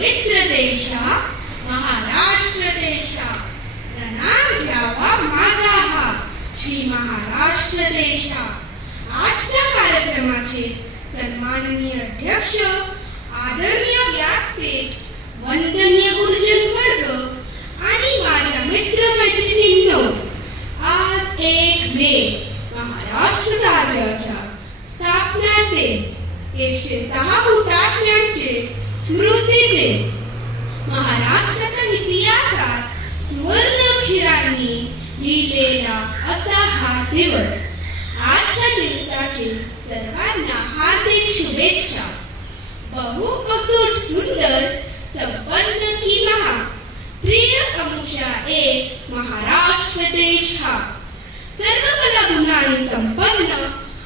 पवित्र देशा महाराष्ट्र देशा, प्रणाम घ्यावा माझा हा श्री महाराष्ट्र देशा. आजच्या कार्यक्रमाचे सन्माननीय अध्यक्ष, आदरणीय व्यासपीठ, वंदनीय गुरुजन वर्ग आणि माझ्या मित्र मैत्रिणींनो, आज 1 मे महाराष्ट्र राज्याच्या स्थापनेचे 106 हुतात्म्यांचे स्मृती दिन. महाराष्ट्राच्या इतिहासात सुवर्ण अक्षरांनी लिहिलेला असा हा दिवस. आजच्या दिवसाची सर्वांना हार्दिक शुभेच्छा. बहुकसूट सुंदर संपन्न की महा प्रिय अमुषा एक महाराष्ट्र देश हा. सर्व कला गुणांनी संपन्न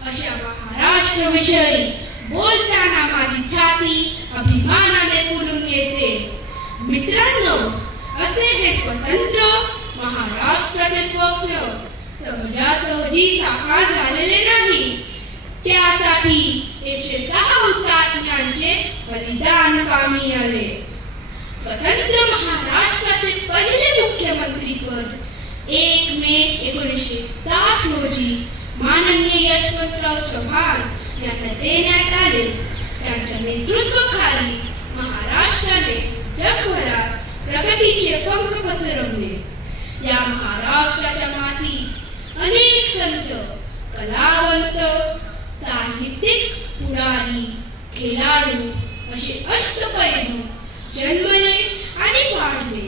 अशा महाराष्ट्र विषयी बोलताना माझी छाती अभिमानाने फुलून येते. मित्रांनो, असे हे स्वतंत्र महाराष्ट्राचे स्वप्न सहजासहजी साकार झालेले नाही. त्यासाठी 106 हुतात्म्यांचे बलिदान कामी आले. स्वतंत्र महाराष्ट्राचे पहिले मुख्यमंत्री पद 1 मे 1960 रोजी माननीय यशवंतराव चव्हाण यांना देण्यात आले. त्यांच्या नेतृत्वाखाली महाराष्ट्राने जगभरात प्रगतीचे पंख पसरवले. या महाराष्ट्राच्या मातीत अनेक संत, कलावंत, साहित्यिक पुढारी, खेळाडू असे अष्टपैलू जन्मले आणि वाढले.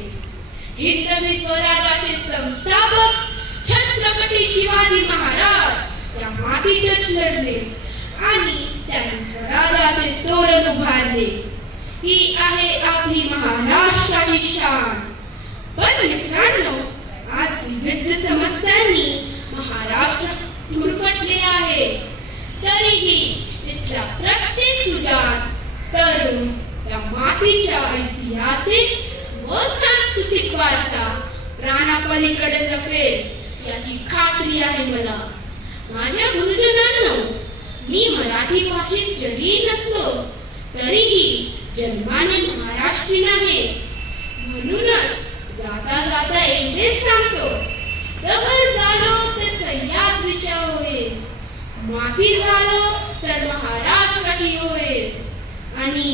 हिंदवी स्वराज्याचे संस्थापक छत्रपती शिवाजी महाराज या मातीतच लढले आणि त्यांनी स्वराज्याचे तोरण उभारले. ही आहे आपली महाराष्ट्राची शान. पण मित्रांनो, आज विविध समस्यांनी महाराष्ट्र गुरफटलेला आहे. तरीही इथला प्रत्येक सुजाण तरुण या मातीच्या ऐतिहासिक व सांस्कृतिक वारसा प्राणापलीकडे जपेल याची खात्री आहे मला. माझ्या गुरुजनांनो, मी मराठी भाषेत जरी नसलो तरीही जन्माने महाराष्ट्रीयन आहे. म्हणूनच जाता जाता एवढेच सांगतो, दगड झालो तर सह्याद्रीच्या होईल, माती झालो तर महाराष्ट्राची होईल आणि